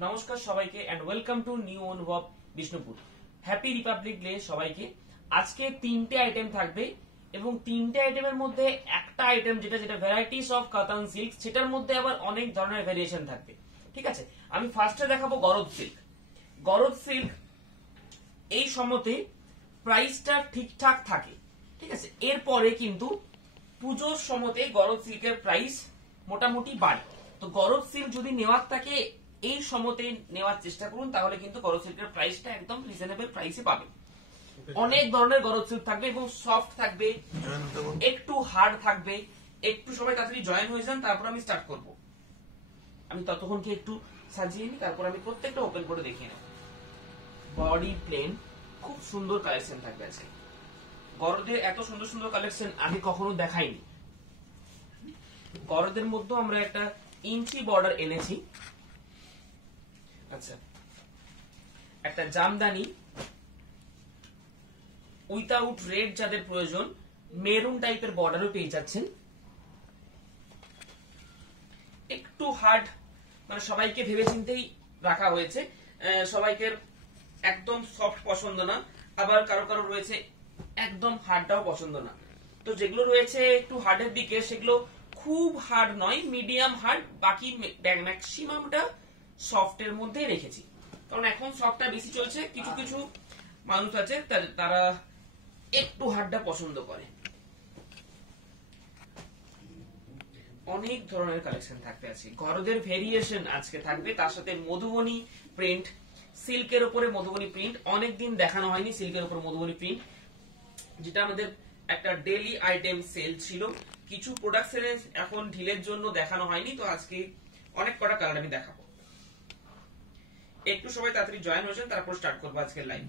নমস্কার সবাইকে and welcome to new অনুভব বিষ্ণুপুর। হ্যাপি রিপাবলিক ডে সবাইকে। আজকে তিনটে আইটেম থাকবে এবং তিনটে আইটেমের মধ্যে একটা আইটেম যেটা ভ্যারাইটিস অফ কাতান সিল্ক, সেটার মধ্যে আবার অনেক ধরনের ভেরিয়েশন থাকবে। ঠিক আছে, আমি ফার্স্টে দেখাবো গরদ সিল্ক। গরদ সিল্ক এই সময়তে প্রাইসটা ঠিকঠাক থাকে। ঠিক আছে, এরপরে কিন্তু পুজোর সময়তে গরদ সিল্কের প্রাইস মোটামুটি বাড়ে। তো গরদ সিল্ক যদি নেওয়ার থাকে এই সময়তে নেওয়ার চেষ্টা করুন, তাহলে কিন্তু গরদ সিল্কের প্রাইসটা একদম রিজনেবল প্রাইসে পাবেন। অনেক ধরনের গরদ সিল্ক থাকবে এবং সফট থাকবে, একটু হার্ড থাকবে। একটু সবাই তাড়াতাড়ি জয়েন হয়ে যান, তারপর আমি স্টার্ট করব। আমি ততক্ষণকে একটু সাজিয়ে নিই, তারপর আমি প্রত্যেকটা ওপেন করে দেখিয়ে নেব। বডি প্লেন, খুব সুন্দর কালেকশন থাকবে আজকে। গরদের এত সুন্দর সুন্দর কালেকশন আগে কখনো দেখাইনি। গরদের মধ্যে আমরা একটা ইঞ্চি বর্ডার এনেছি। আচ্ছা, একটা জামদানি উইথাউট রেড যাদের প্রয়োজন, মেরুন টাইপের বর্ডারও পেয়ে যাচ্ছেন। একটু হার্ড, মানে সবাইকে ভেবে চিন্তেই রাখা হয়েছে। সবাইকে একদম সফট পছন্দ না, আবার কারো কারো রয়েছে একদম হার্ডটাও পছন্দ না। তো যেগুলো রয়েছে একটু হার্ডের দিকে, সেগুলো খুব হার্ড নয়, মিডিয়াম হার্ড, বাকি ম্যাক্সিমামটা সফটের মধ্যে রেখেছি। কারণ এখন সফটটা বেশি চলছে, কিছু কিছু মানুষ আছে তারা একটু হার্ডটা পছন্দ করে। অনেক ধরনের কালেকশন থাকবে আজকে। গরদের ভেরিয়েশন আজকে থাকবে, তার সাথে মধুবনী প্রিন্ট, সিল্কের উপরে মধুবনী প্রিন্ট। অনেকদিন দেখানো হয়নি সিল্কের উপর মধুবনী প্রিন্ট, যেটা আমাদের একটা ডেইলি আইটেম সেল ছিল। কিছু প্রোডাক্টস এখন ঢিলের জন্য দেখানো হয়নি, তো আজকে অনেক কটা কালার আমি দেখাবো। একটু সবাই তাড়াতাড়ি জয়েন হয়েছেন, তারপর স্টার্ট করবো আজকের লাইভ।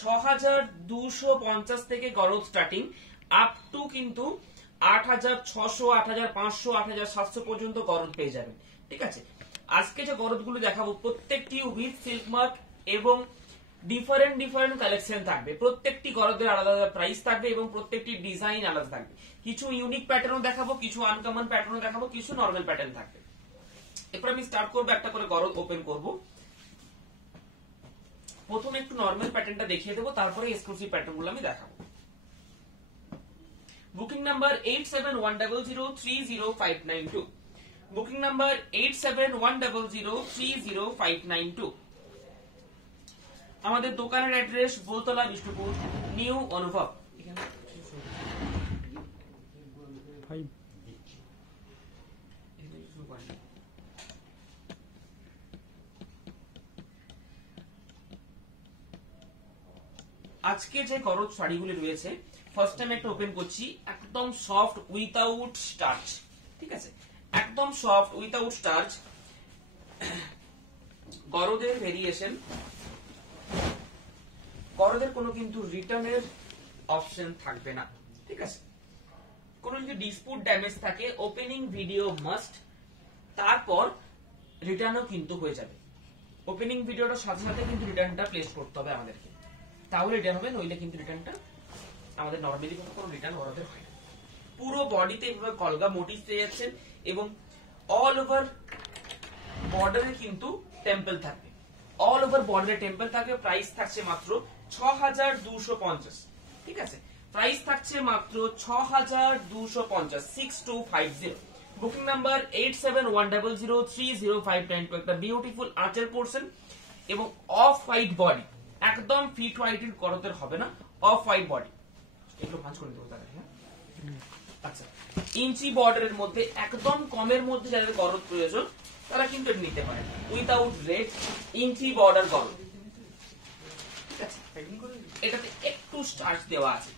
$6,250 থেকে গরদ স্টার্টিং, আপ টু কিন্তু 8,600, 8,500, 8,700 পর্যন্ত গরদ পেয়ে যাবেন। ঠিক আছে, আজকে যে গরদ গুলো দেখাবো প্রত্যেকটি উইথ সিল্ক মার্ক এবং ডিফারেন্ট কালেকশন থাকবে। প্রত্যেকটি গরদের আলাদা আলাদা প্রাইস থাকবে এবং প্রত্যেকটি ডিজাইন আলাদা থাকবে। কিছু ইউনিক প্যাটার্নও দেখাবো, কিছু আনকমন প্যাটার্নও দেখাবো, কিছু নর্মাল প্যাটার্ন থাকবে। এরপর আমি স্টার্ট করবো, একটা করে গরদ ওপেন করবো। প্রথমে একটু নরমাল প্যাটার্নটা দেখিয়ে দেবো, তারপরে এক্সক্লুসিভ প্যাটার্ন গুলো আমি দেখাবো। Booking number 8710030592, booking number 8710030592। আমাদের দোকানের অ্যাড্রেস বোলতলা, বিষ্ণুপুর, নিউ অনুভব। আজকে যে গরদ শাড়িগুলি রয়েছে, ফার্স্ট টাইম একটা ওপেন করছি, একদম সফট উইথাউট স্টার্চ। ঠিক আছে, একদম সফট উইথাউট স্টার্চ। গরদের ভেরিয়েশন, গরদের কোনো কিন্তু রিটার্নের অপশন থাকবে না। ঠিক আছে, কোন যদি ডিসপুট ড্যামেজ থাকে ওপেনিং ভিডিও মাস্ট, তারপর রিটার্নও কিন্তু হয়ে যাবে। ওপেনিং ভিডিওটার সাথে সাথে কিন্তু রিটার্নটা প্লেস করতে হবে আমাদেরকে, তাহলে রিটার্ন হবে, নইলে কিন্তু রিটার্নটা আমাদের নরমালি কোনো রিটার্ন গরদের হয় না। পুরো বডিতে এভাবে কলগা মোটিভ পেয়ে যাচ্ছেন এবং অল ওভার বর্ডারে কিন্তু টেম্পল থাকবে, অল ওভার বর্ডারে টেম্পল থাকবে। প্রাইস থাকছে মাত্র 6,250। ঠিক আছে, প্রাইস থাকছে মাত্র 6,250, 6250। Booking number 8710030592। একটা বিউটিফুল আঁচের পোর্শন এবং অফ হোয়াইট বডি, একদম ফিট হোয়াইটের গরদের হবে না, অফ হোয়াইট বডি। একটু ভাঁজ করে দেবো তাহলে। আচ্ছা, ইঞ্চি বর্ডারের মধ্যে একদম কমের মধ্যে যাদের গরদ প্রয়োজন তারা কিন্তু নিতে পারে, উইথাউট রেড ইঞ্চি বর্ডার গরদ। ঠিক আছে, এটাতে একটু স্টার্চ দেওয়া আছে।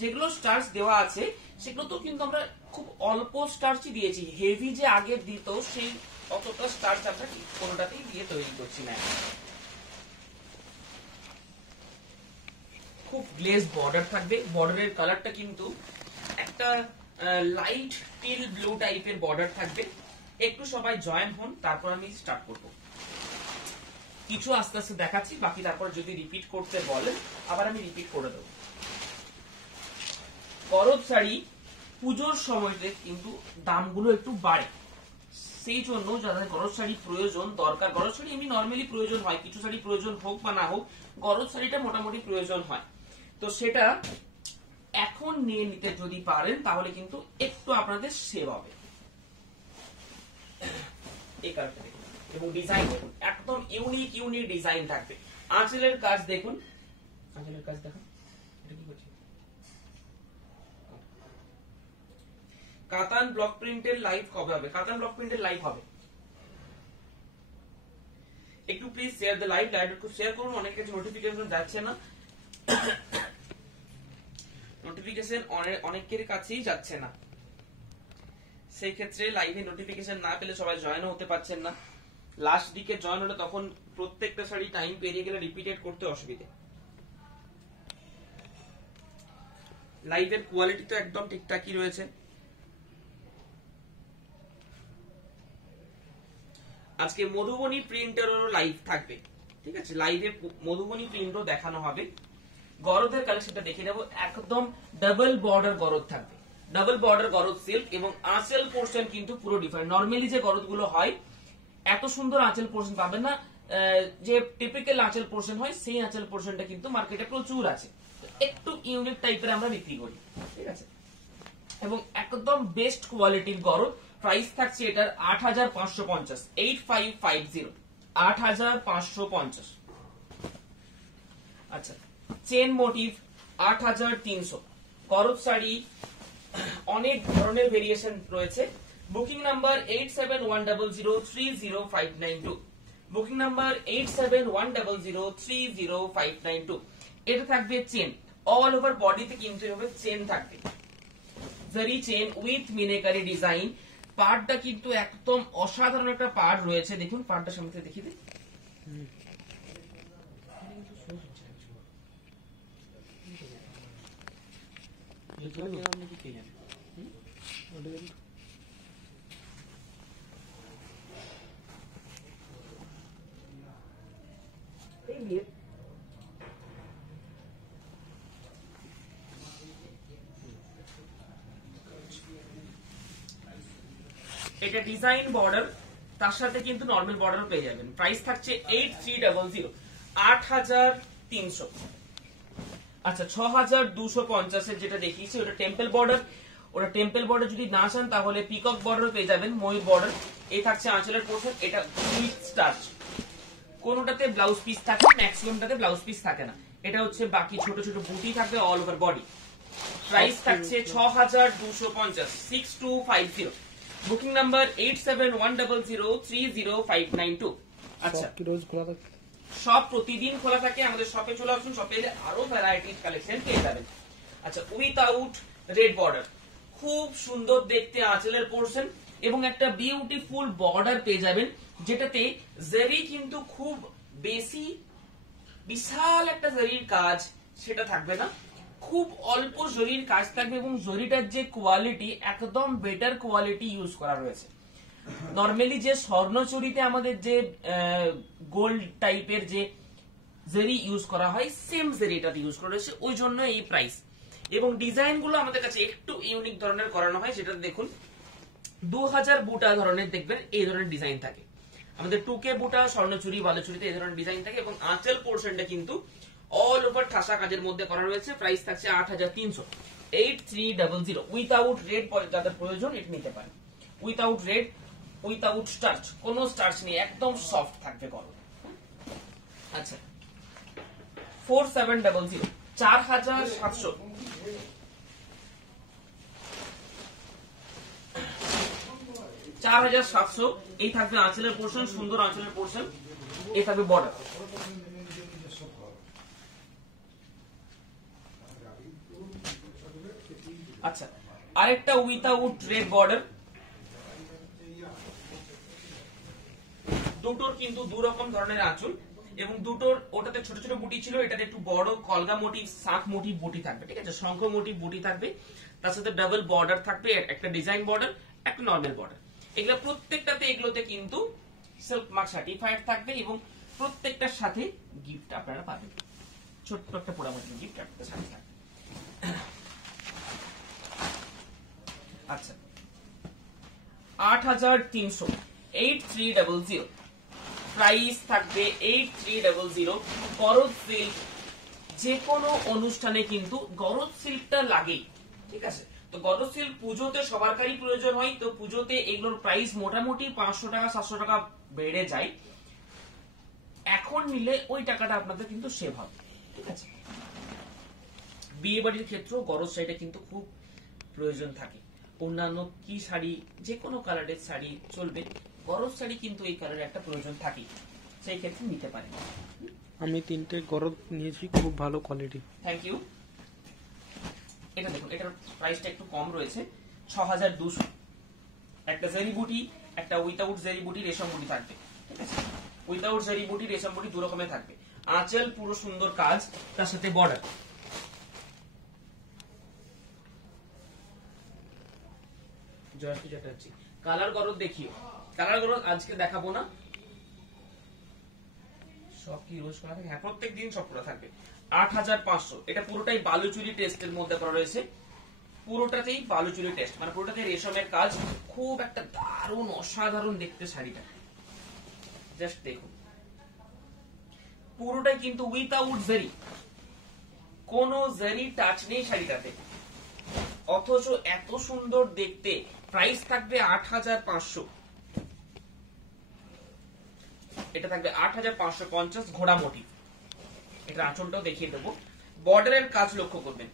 যেগুলো স্টার্চ দেওয়া আছে সেগুলো তো কিন্তু আমরা খুব অল্প স্টার্চই দিয়েছি, হেভি যে আগে দিত সেই অতটা স্টার্চ আমরা কোনোটাতেই দিয়ে তৈরি করছি না। খুব গ্লেজ বর্ডার থাকবে, বর্ডারের কালারটা কিন্তু একটা লাইট টিল ব্লু টাইপের বর্ডার থাকবে। একটু সবাই জয়েন হন, তারপর আমি স্টার্ট করব। কিছু আস্তে আস্তে দেখাচ্ছি, বাকি তারপর যদি রিপিট করতে বলেন আবার আমি রিপিট করে দেবো। গরজ শাড়ি পুজোর সময়তে কিন্তু দামগুলো একটু বাড়ে, সেই জন্য যাদের গরজ শাড়ি প্রয়োজন দরকার, গরজ শাড়ি এমনি নর্মালি প্রয়োজন হয়, কিছু শাড়ি প্রয়োজন হোক বা না হোক, গরজ শাড়িটা মোটামুটি প্রয়োজন হয়। তো সেটা এখন নিয়ে নিতে যদি পারেন তাহলে কিন্তু একটু আপনাদের সেভ হবে। এই কালারটা দেখুন এবং ডিজাইন দেখুন, একদম ইউনিক ইউনিক ডিজাইন থাকবে। আঁচলের কাজ দেখুন, আঁচলের কাজ দেখুন, এটা কি করছে? কাতান ব্লক প্রিন্টের লাইভ কবে হবে? কাতান ব্লক প্রিন্টের লাইভ হবে, একটু প্লিজ শেয়ার দ্য লাইভ, একটু শেয়ার করুন, অনেক কিছু নোটিফিকেশন যাচ্ছে না, নোটিফিকেশন অনেকের কাছেই যাচ্ছে না, সেই ক্ষেত্রে লাইভে নোটিফিকেশন না পেলে সবাই জয়েন হতে পারছেন না। লাস্ট দিকে জয়েন হলে তখন প্রত্যেকটা শাড়ি টাইম পেরিয়ে গেলে রিপিটেড করতে অসুবিধে। লাইভের কোয়ালিটি তো একদম ঠিকঠাকই রয়েছে। আজকে মধুবনী প্রিন্টেরও লাইভ থাকবে, ঠিক আছে, লাইভে মধুবনী প্রিন্টও দেখানো হবে। গরদের কালেকশনটা দেখে নেব, একদম ডাবল বর্ডার গরদ থাকবে, ডাবল বর্ডার গরদ সিল্ক এবং আঁচল পোর্শন কিন্তু পুরো ডিফারেন্ট। নরমালি যে গরদ গুলো হয় এত সুন্দর আঁচল পোর্শন পাবেন না, যে টিপিক্যাল আঁচল পোর্শন হয় সেই আঁচল পোর্শনটা কিন্তু মার্কেটে প্রচুর আছে, একটু ইউনিক টাইপের আমরা বিক্রি করি, ঠিক আছে, এবং একদম বেস্ট কোয়ালিটির গরদ। প্রাইস থাকছে এটার ৮৫৫০, 8550, ৮৫৫০। আচ্ছা, চেন মোটিভ ৮৩০০। গরদ শাড়ি অনেক ধরনের ভেরিয়েশন রয়েছে। Booking number 8710030592, booking number 8710030592। এটা থাকবে চেন, অল ওভার বডিতে কিন্তু এভাবে চেন থাকবে, জারি চেন উইথ মিনেকারি ডিজাইন। পার্টটা কিন্তু একদম অসাধারণ একটা পার্ট রয়েছে, দেখুন পার্টটা সামনে থেকে দেখিয়ে দিই। এটা ডিজাইন বর্ডার, তার সাথে কিন্তু নরমাল বর্ডারও পেয়ে যাবেন। প্রাইস থাকছে 8300, 8300। আচ্ছা, 6250 এর যেটা দেখিয়েছি ওটা টেম্পল বর্ডার, ওটা টেম্পল বর্ডার যদি না চান তাহলে পিকক বর্ডার পেয়ে যাবেন, ময়ূর বর্ডার। এই থাকছে আঁচলের পোর্শন, এটা উইথ স্টার্চ, কোনটাতে ব্লাউজ পিস থাকে, ম্যাক্সিমামটাতে ব্লাউজ পিস থাকে না। এটা হচ্ছে বাকি ছোট ছোট বুটি থাকবে অল ওভার বডি। প্রাইস থাকছে 6250, 6250। Booking number 8710030592। আচ্ছা, সব প্রতিদিন খোলা থাকে, আমাদের শপে চলে আসুন, শপে আরো ভ্যারাইটিজ কালেকশন পেয়ে যাবেন। আচ্ছা, উইথআউট রেড বর্ডার, খুব সুন্দর দেখতে আঁচলের পোর্শন এবং একটা বিউটিফুল বর্ডার পেয়ে যাবেন, যেটাতে জারি কিন্তু খুব বেশি বিশাল একটা জারির কাজ সেটা থাকবে না, খুব অল্প জরির কাজ থাকবে এবং জরিটার যে কোয়ালিটি একদম বেটার কোয়ালিটি ইউজ করা রয়েছে। নরমালি যে স্বর্ণচুরিতে আমাদের যে গোল্ড টাইপের যে জরি ইউজ করা হয় সেম জরিটা ইউজ করা রয়েছে, ওই জন্য এই প্রাইস। এবং ডিজাইন গুলো আমাদের কাছে একটু ইউনিক ধরনের করানো হয়, যেটা দেখুন 2000 বুটা ধরনের দেখবেন এই ধরনের ডিজাইন থাকে। আমাদের 2K বুটা স্বর্ণচুরি বালুচুরিতে এই ধরনের ডিজাইন থাকে এবং আঁচল পোর্শনটা কিন্তু অল ওভার ঠাসা কাজের মধ্যে করা রয়েছে। প্রাইস থাকছে 8300, 8300। উইথআউট রেড যাদের প্রয়োজন এটা নিতে পারেন, উইথআউট রেড, উইথআউট স্টার্চ, কোনো স্টার্চ নেই, একদম সফট থাকবে গরম। আচ্ছা, 4700, 4700। এই থাকবে আঁচলের পোর্শন, সুন্দর আঁচলের পোর্শন, এই থাকবে বর্ডার। আচ্ছা, আরেকটা উইথআউট রেড বর্ডার, দুটোর কিন্তু দু রকম ধরনের আঁচল এবং দুটোর, ওটাতে ছোট ছোট বুটি ছিল, এটাতে একটু বড় কলগা মোটিভ, শাঁখ মোটিভ বুটি থাকবে, ঠিক আছে, শঙ্খ মোটিভ বুটি থাকবে, তার সাথে ডাবল বর্ডার থাকবে, একটা ডিজাইন বর্ডার, একটা নর্মাল বর্ডার। এগুলো প্রত্যেকটাতে এগুলোতে কিন্তু সিল্ক মার্ক সার্টিফাইড থাকবে এবং প্রত্যেকটার সাথে গিফট আপনারা পাবেন, ছোট্ট একটা পোড়ামাটির গিফট আপনাদের সাথে থাকবে। আচ্ছা 8300 8300 প্রাইস থাকবে 8300। গরজ সিল্ক, যে কোনো অনুষ্ঠানে কিন্তু গরজ সিল্কটা লাগেই, ঠিক আছে। তো গরজ সিল্ক পুজোতে সবারই প্রয়োজন হয়, তো পুজোতে এগুলোর প্রাইস মোটামুটি 500 টাকা 700 টাকা বেড়ে যায়। এখন নিলে ওই টাকাটা আপনাদের কিন্তু সেভ হবে, ঠিক আছে। বিয়ে বাড়ির ক্ষেত্রেও গরজ শাড়িটা কিন্তু খুব প্রয়োজন থাকে। অন্যান্য কি শাড়ি, যে কোনো কালারের শাড়ি চলবে, গরজ শাড়ি কিন্তু এই কালারের একটা প্রয়োজন থাকে, সেই ক্ষেত্রে নিতে পারেন। আমি 3টে গরজ নিয়েছি, খুব ভালো কোয়ালিটি। Thank you. এটা দেখুন, এটার প্রাইসটা একটু কম রয়েছে, 6200। একটা জেরি বুটি, একটা উইথাউট জেরি বুটি রেশম বুটি থাকবে, ঠিক আছে। উইথাউট জেরি বুটি রেশম বুটি দু রকমের থাকবে। আঁচল পুরো সুন্দর কাজ, তার সাথে বর্ডার। জয়শ্রী চ্যাটার্জি, কালার গরজ দেখিও। কালার গরজ আজকে দেখাবো না, সব কি রোজ করা থাকে? হ্যাঁ, প্রত্যেক দিন সব করা থাকবে। 8500, এটা পুরোটাই বালুচুরি টেস্টের মধ্যে করা রয়েছে, পুরোটাতেই বালুচুরি টেস্ট, মানে পুরোটাতে রেশমের কাজ। খুব একটা দারুণ অসাধারণ দেখতে শাড়িটা, জাস্ট দেখুন। পুরোটাই কিন্তু উইথাউট জেরি, কোনো জেরি টাচ নেই শাড়িটাতে, অথচ এত সুন্দর দেখতে। প্রাইস থাকবে 8500। এটা থাকবে 8550 ঘোড়া মোটিভ। এটা আঁচলটাও দেখিয়ে দেবো। বর্ডারের কাজ লক্ষ্য করবেন,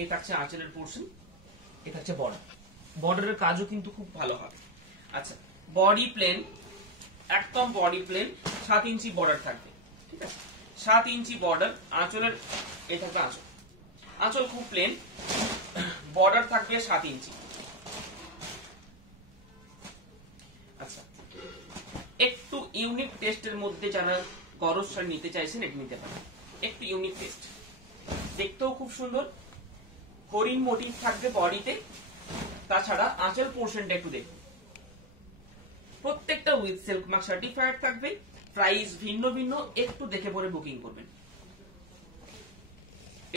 এই থাকছে আঁচলের পোর্শন, এই থাকছে বর্ডার। বর্ডারের কাজও কিন্তু খুব ভালো হবে। আচ্ছা, বডি প্লেন, একদম বডি প্লেন, 7 ইঞ্চি বর্ডার থাকবে, ঠিক আছে। 7 ইঞ্চি বর্ডার, আঁচলের এই থাকবে আঁচল। আঁচল খুব প্লেন, বর্ডার থাকবে 7 ইঞ্চি। আচ্ছা, একটু ইউনিক টেস্টের মধ্যে যারা গরজ শাড়ি নিতে চাইছেন এটা নিতে পারেন। একটু ইউনিক টেস্ট, দেখতেও খুব সুন্দর। হরিণ মোটিভ থাকবে বডিতে, তাছাড়া আঁচল পোর্শনটা একটু দেখুন। প্রত্যেকটা উইথ সিল্ক মার্ক সার্টিফাইড থাকবে। প্রাইস ভিন্ন ভিন্ন, একটু দেখে পরে বুকিং করবেন।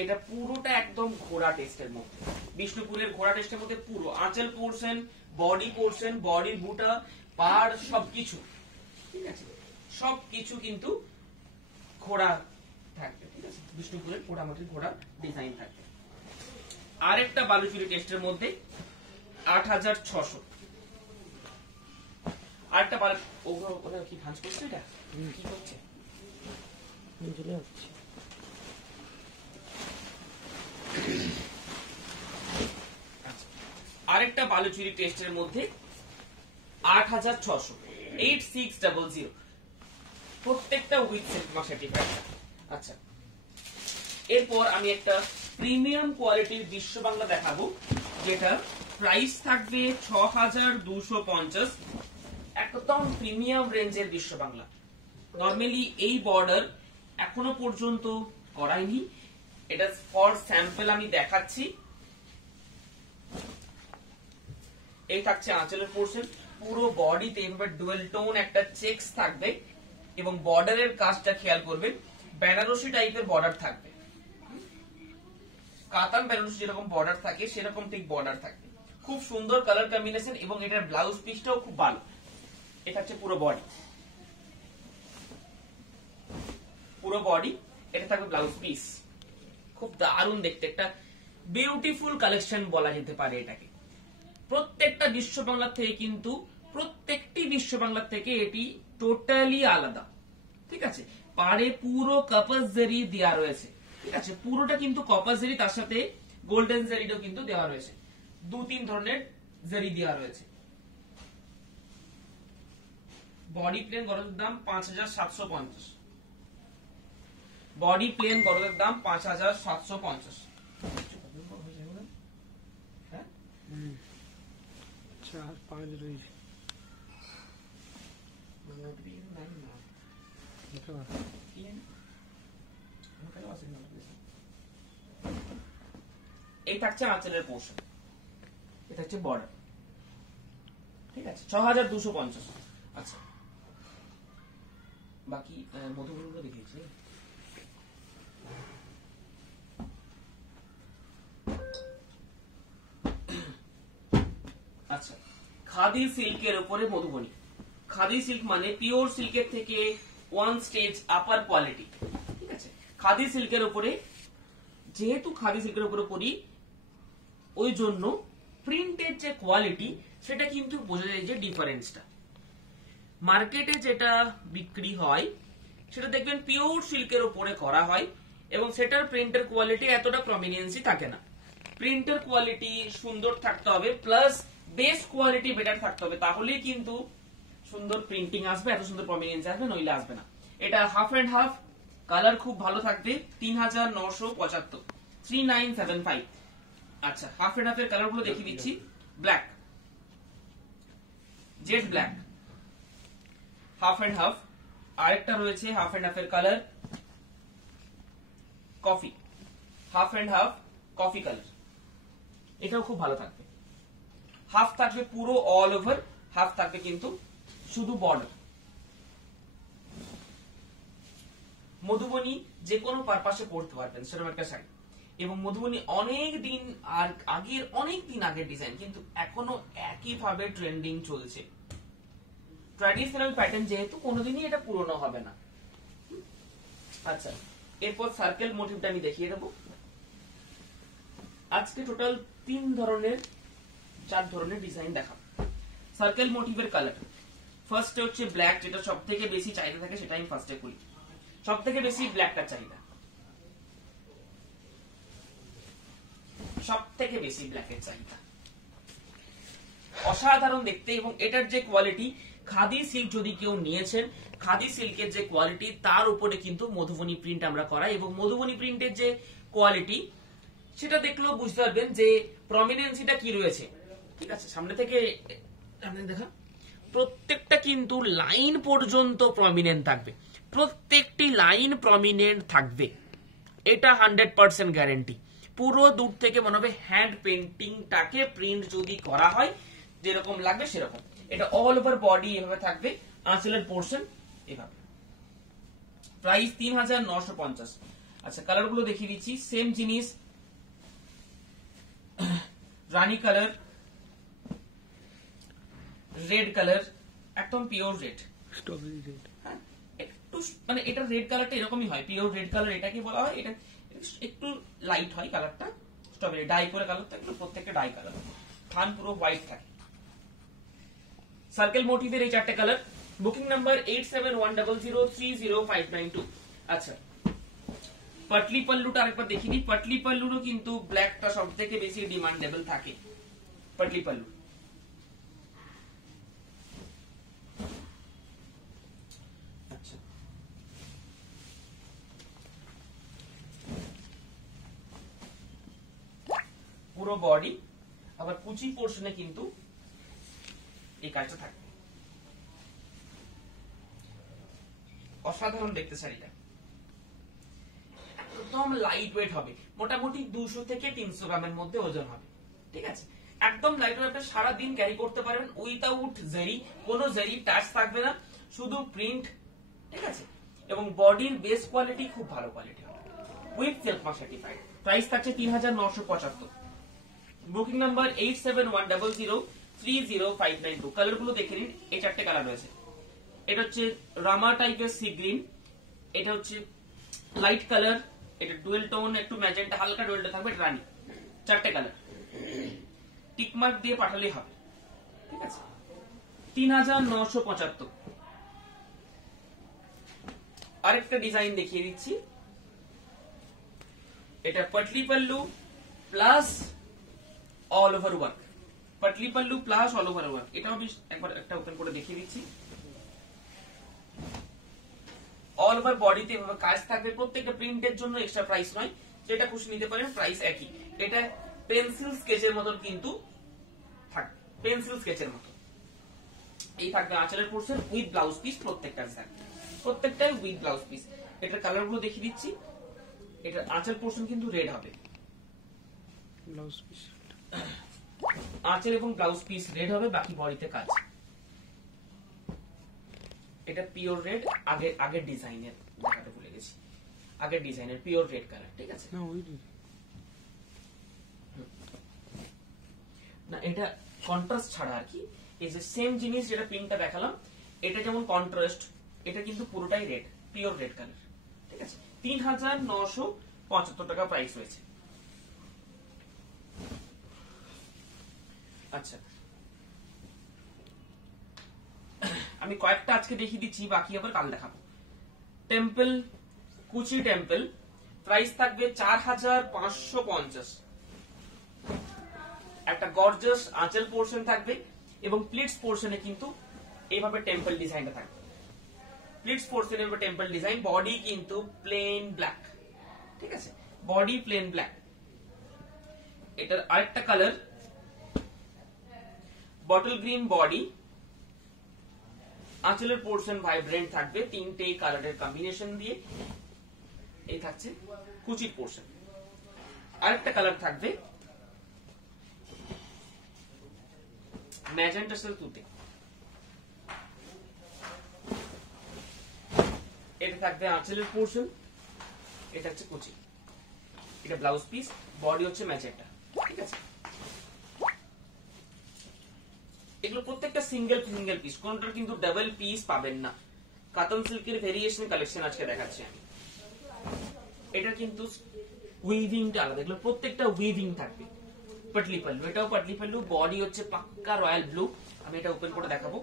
এটা পুরোটা একদম ঘোড়া টেস্টের মধ্যে, বিষ্ণুপুরের ঘোড়া টেস্টের মধ্যে পুরো আঁচল পোর্শন, বডি পোর্শন, বডির বুটা, পাড়, সবকিছু, ঠিক আছে। সবকিছু কিন্তু ঘোড়া থাকবে, ঠিক আছে। বিষ্ণুপুরের পোড়ামাটির ঘোড়া ডিজাইন থাকবে। আরেকটা বালুচুরি টেস্টের মধ্যে 8600। আরেকটা ওরা কি ভাঁজ করছে, এটা কি করছে? চলে যাচ্ছে। আরেকটা বালুচুরি টেস্টের মধ্যে 8600, 8600, প্রত্যেকটা উইথ সিল্ক মার্ক সার্টিফাইড। আচ্ছা, এরপর আমি একটা প্রিমিয়াম কোয়ালিটির বিশ্ব বাংলা দেখাবো, যেটা প্রাইস থাকবে 6250। একদম প্রিমিয়াম রেঞ্জের বিশ্ব বাংলা। নরমালি এই বর্ডার এখনো পর্যন্ত করাইনি, এটা ফর স্যাম্পল আমি দেখাচ্ছি। এই থাকছে আঁচলের পোর্শন, পুরো বডিতে এভাবে ডুয়েল টোন একটা চেকস থাকবে এবং বর্ডারের কাজটা খেয়াল করবেন, বেনারসি টাইপের বর্ডার থাকবে। কাতান বেনারসি যেরকম বর্ডার থাকে সেরকম ঠিক বর্ডার থাকবে। খুব সুন্দর কালার কম্বিনেশন এবং এটার ব্লাউজ পিসটাও খুব ভালো। এটা হচ্ছে পুরো বডি, পুরো বডি, এটা থাকবে ব্লাউজ পিস। খুব দারুণ দেখতে, একটা বিউটিফুল কালেকশন বলা যেতে পারে এটাকে। প্রত্যেকটা বিশ্ব বাংলা থেকে কিন্তু প্রত্যেকটি বিশ্ব বাংলা থেকে এটি টোটালি আলাদা, ঠিক আছে। পাড়ে পুরো কপাস জেরি দেওয়া রয়েছে, ঠিক আছে। পুরোটা কিন্তু কপাস জেরি, তার সাথে গোল্ডেন জেরিটাও কিন্তু দেওয়া রয়েছে। 2-3 ধরনের জেরি দেওয়া রয়েছে। বডি প্লেন গরজের দাম 5750। বডি প্লেন গরজের দাম 5750। 4-5 রয়েছে। এই থাকছে আঁচলের পোর্শন, এটা হচ্ছে বর্ডার, ঠিক আছে 6250। আচ্ছা বাকি মধুবনীগুলো দেখিয়েছি। আচ্ছা খাদি সিল্কের উপরে মধুবনী। খাদি সিল্ক মানে পিওর সিল্কের থেকে ওয়ান স্টেজ আপার কোয়ালিটি, ঠিক আছে। খাদি সিল্কের উপরে, যেহেতু খাদি সিল্কের উপরে করি ওই জন্য প্রিন্টের যে কোয়ালিটি সেটা কিন্তু বোঝা যায় যে ডিফারেন্সটা। মার্কেটে যেটা বিক্রি হয় সেটা দেখবেন পিওর সিল্কের উপরে করা হয় এবং সেটার প্রিন্টের কোয়ালিটি এতটা প্রমিনেন্সি থাকে না। প্রিন্টের কোয়ালিটি সুন্দর থাকতে হবে, প্লাস বেস কোয়ালিটি বেটার থাকতে হবে, তাহলেই কিন্তু সুন্দর প্রিন্টিং আসবে, এত সুন্দর প্রমিনেন্স আসবে, নইলে আসবে না। এটা হাফ এন্ড হাফ, কালার খুব ভালো থাকবে। 3975, 3975। আচ্ছা হাফ এন্ড হাফের কালার গুলো দেখিয়ে দিচ্ছি। Black, jade black, half and half. আরেকটা রয়েছে হাফ এন্ড হাফের colour coffee, half and half coffee colour, এটাও খুব ভালো থাকবে। হাফ থাকবে পুরো অল ওভার, হাফ থাকবে কিন্তু শুধু বর্ডার। মধুবনী যে কোনো পারপাসে পড়তে পারবেন সেরকম একটা শাড়ি, এবং মধুবনী অনেক দিন আর আগের, অনেক দিন আগের ডিজাইন, কিন্তু এখনো একইভাবে ট্রেন্ডিং চলছে। ট্র্যাডিশনাল প্যাটার্ন যেহেতু কোনোদিনই এটা পুরনো হবে না। আচ্ছা এরপর সার্কেল মোটিভটা আমি দেখিয়ে দেবো। আজকে টোটাল 4 ধরনের ডিজাইন দেখাবো। সার্কেল মোটিভের কালার ফার্স্টে হচ্ছে ব্ল্যাক, যেটা সব থেকে বেশি চাহিদা থাকে, সেটা আমি ফার্স্টে করি। সব থেকে বেশি ব্ল্যাকটা চাহিদা, সব থেকে বেশি ব্ল্যাকের চাহিদা, অসাধারণ দেখতে। এবং এটার যে কোয়ালিটি, খাদি সিল্ক যদি কেউ নিয়েছেন, খাদি সিল্কের যে কোয়ালিটি তার উপরে কিন্তু মধুবনী প্রিন্ট আমরা করাই, এবং মধুবনী প্রিন্টের যে কোয়ালিটি সেটা দেখলেও বুঝতে পারবেন যে প্রমিনেন্সিটা কি রয়েছে, ঠিক আছে। সামনে থেকে দেখা, প্রত্যেকটা কিন্তু লাইন পর্যন্ত প্রমিনেন্ট থাকবে, প্রত্যেকটি লাইন প্রমিনেন্ট থাকবে, এটা 100% গ্যারেন্টি। পুরো দূর থেকে মনে হবে হ্যান্ড পেন্টিংটাকে প্রিন্ট যদি করা হয় যেরকম লাগবে সেরকম। এটা অল ওভার বডি এভাবে থাকবে, আঁচলের পোর্শন এভাবে। প্রাইস 3950। আচ্ছা কালার গুলো দেখিয়ে দিচ্ছি। সেম জিনিস, রানী কালার, রেড কালার, একদম পিওর রেড, স্ট্রবেরি রেড। একটু মানে এটা রেড কালারটা এরকমই হয়, পিওর রেড কালার এটাকে বলা হয়। এটা একটু লাইট হয় কালারটা, স্ট্রবেরি ডাই করে কালার থাকে, প্রত্যেকটা ডাই কালার, থান পুরো হোয়াইট থাকে। সার্কেল মোটিভের এই 4টে কালার। Booking number 8710030592। আচ্ছা পাটলি পাল্লুটা আরেকবার দেখিয়ে দিই। পাটলি পাল্লুরও কিন্তু ব্ল্যাকটা সব থেকে বেশি ডিমান্ডেবল থাকে। পাটলি পাল্লু, আচ্ছা পুরো বডি, আবার কুচি পোর্শনে কিন্তু এই কাজটা থাকবে। অসাধারণ দেখতে শাড়িটা, একদম লাইট ওয়েট হবে, মোটামুটি 200 থেকে 300 গ্রামের মধ্যে ওজন হবে, ঠিক আছে। একদম লাইট ওয়েট, আপনি সারাদিন ক্যারি করতে পারবেন উইথাউট জারি, কোনো জারি টাচ থাকবে না, শুধু প্রিন্ট, ঠিক আছে। এবং বডির বেস কোয়ালিটি খুব ভালো কোয়ালিটি হবে, with silk mark certified. Price থাকছে 3975। Booking number 8710030592। কালার গুলো দেখে নিন, এই 4টে কালার রয়েছে। এটা হচ্ছে রামা টাইপের সি গ্রিন, এটা হচ্ছে লাইট কালার, এটা ডুয়েল টোন, একটু ম্যাজেন্টা, হালকা ডুয়েলটা থাকবে, রানী। 4টে কালার টিক মার্ক দিয়ে পাঠালেই হবে, ঠিক আছে। 3975। আরেকটা ডিজাইন দেখিয়ে দিচ্ছি। এটা Patli pallu plus all over work, Patli pallu plus all over work. এটাও একবার একটা ওপেন করে দেখিয়ে দিচ্ছি। অল ওভার বডিতে এভাবে কাজ থাকবে, প্রত্যেকটা প্রিন্টের জন্য এক্সট্রা প্রাইস নয়, যেটা খুশি নিতে পারেন, প্রাইস একই। এটা পেন্সিল স্কেচের মতন কিন্তু থাকবে, পেন্সিল স্কেচের মতো। এই থাকবে আঁচলের পোর্শন উইথ ব্লাউজ পিস, প্রত্যেকটা থাকবে, প্রত্যেকটাই উইথ ব্লাউজ পিস। এটার কালার গুলো দেখিয়ে দিচ্ছি। এটা আঁচল পোর্শন কিন্তু রেড হবে, ব্লাউজ পিস আঁচল এবং ব্লাউজ পিস রেড হবে, বাকি বডিতে কাজ। এটা পিওর রেড, আগের ডিজাইনের দেখাতে ভুলে গেছি, আগের ডিজাইনের পিওর রেড কালার, ঠিক আছে না ওই না, এটা কন্ট্রাস্ট ছাড়া আর কি। এই যে সেম জিনিস যেটা পিঙ্কটা দেখালাম, এটা যেমন কন্ট্রাস্ট, এটা কিন্তু পুরোটাই রেড, পিওর রেড কালার, ঠিক আছে। 3975 টাকা প্রাইস হয়েছে। আচ্ছা, আমি কয়েকটা আজকে দেখিয়ে দিচ্ছি, বাকি আবার কাল দেখাবো। টেম্পল, কুচি টেম্পল, প্রাইস থাকবে 4550। একটা গর্জাস আঁচল পোর্শন থাকবে এবং প্লিটস পোর্শনে কিন্তু এইভাবে টেম্পল ডিজাইনটা থাকবে। প্লিটস পোর্শনে এইভাবে টেম্পল ডিজাইন, বডি কিন্তু প্লেন ব্ল্যাক, ঠিক আছে, বডি প্লেন ব্ল্যাক। এটার আরেকটা কালার বটল গ্রিন বডি, আঁচলের পোর্শন ভাইব্রেন্ট থাকবে, তিনটে কালারের কম্বিনেশন দিয়ে। এই থাকছে কুচির পোর্শন। আরেকটা কালার থাকবে ম্যাজেন্টা সেল তুতে, এটা থাকবে আঁচলের পোর্শন, এটা হচ্ছে কুচি, এটা ব্লাউজ পিস, বডি হচ্ছে ম্যাজেন্টা, ঠিক আছে। এগুলো প্রত্যেকটা সিঙ্গেল সিঙ্গেল পিস, কোনটার কিন্তু ডাবল পিস পাবেন না। কাতান সিল্কের ভেরিয়েশন কালেকশন আজকে দেখাচ্ছি আমি। এটা কিন্তু উইভিংটা আলাদা, এগুলো প্রত্যেকটা উইভিং থাকবে। পাটলি পাল্লু, এটাও পাটলি পাল্লু, বডি হচ্ছে পাক্কা রয়্যাল ব্লু। আমি এটা ওপেন করে দেখাবো।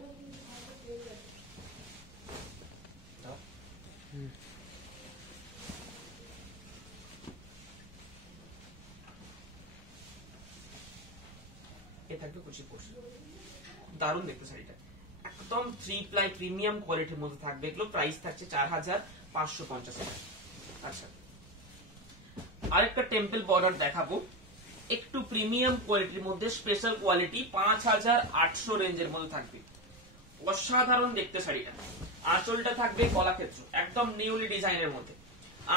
এ থাকবে কুচি পোর্শন, দারুণ দেখতে শাড়িটা, একদম 3 প্লাই প্রিমিয়াম কোয়ালিটির মধ্যে থাকবে। এগুলো প্রাইস থাকছে 4550 টাকা। আচ্ছা, আরেকটা টেম্পল বর্ডার দেখাবো, একটু প্রিমিয়াম কোয়ালিটির মধ্যে, স্পেশাল কোয়ালিটি, 5800 রেঞ্জের মধ্যে থাকবে। অসাধারণ দেখতে শাড়িটা। আঁচলটা থাকবে কলাক্ষেত্র, একদম নিউলি ডিজাইনের মধ্যে।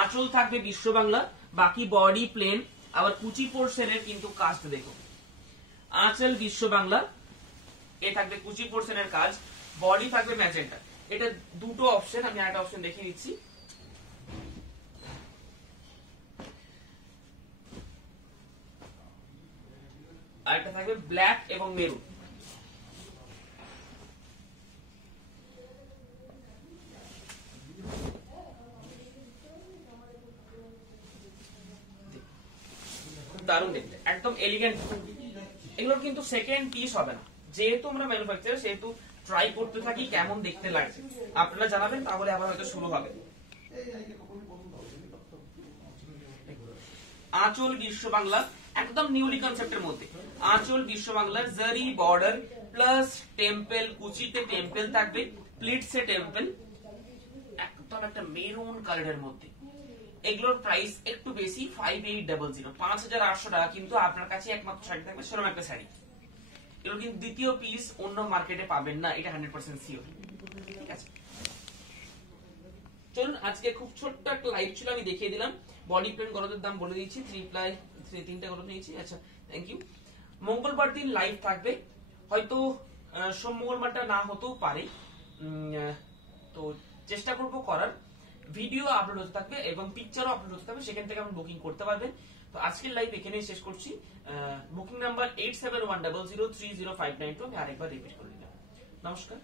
আঁচল থাকবে বিশ্ব বাংলা, বাকি বডি প্লেন। আবার কুচি পোর্শনের কিন্তু কাজটা দেখো, আঁচল বিশ্ব বাংলা, এ থাকবে কুচি পোর্শনের কাজ, বডি থাকবে ম্যাজেন্টা। এটা দুটো অপশন, আমি একটা অপশন দেখিয়ে দিচ্ছি। আর একটা থাকবে ব্ল্যাক এবং মেরুন। দারুণ দেখতে, একদম এলিগেন্ট। এগুলোর কিন্তু সেকেন্ড পিস হবে না, যেহেতু আমরা ম্যানুফ্যাকচারার, সেহেতু ট্রাই করতে থাকি কেমন দেখতে লাগছে। আপনারা জানাবেন, তাহলে আবার হয়তো শুরু হবে। আঁচল বিশ্ব বাংলা, একদম নিউলি কনসেপ্টের মধ্যে। আঁচল বিশ্ব বাংলার জারি বর্ডার প্লাস টেম্পল, কুচিতে টেম্পল থাকবে, প্লিটসে টেম্পল, একদম একটা মেরুন কালারের মধ্যে। এগুলোর প্রাইস একটু বেশি, 5800, 5800 টাকা। কিন্তু আপনার কাছে একমাত্র শাড়ি থাকবে সেরকম একটা শাড়ি। এগুলো কিন্তু দ্বিতীয় পিস অন্য মার্কেটে পাবেন না, এটা 100% সিওর, ঠিক আছে। চলুন, আজকে খুব ছোট্ট একটা লাইভ ছিল, আমি দেখিয়ে দিলাম। বডি প্লেন গরদের দাম বলে দিয়েছি, 3 প্লাই 3টা গরদ নিয়েছি। আচ্ছা, থ্যাংক ইউ। মঙ্গলবার দিন লাইভ থাকবে, হয়তো সোম মঙ্গলবারটা না হতেও পারে, তো চেষ্টা করবো করার। ভিডিও আপলোড হতে থাকবে এবং পিকচারও আপলোড হতে থাকবে, সেখান থেকে আপনি বুকিং করতে পারবেন। তো আজকের লাইভ এখানেই শেষ করছি। বুকিং নাম্বার 8710030592, আমি আরেকবার রিপিট করে দিলাম। নমস্কার।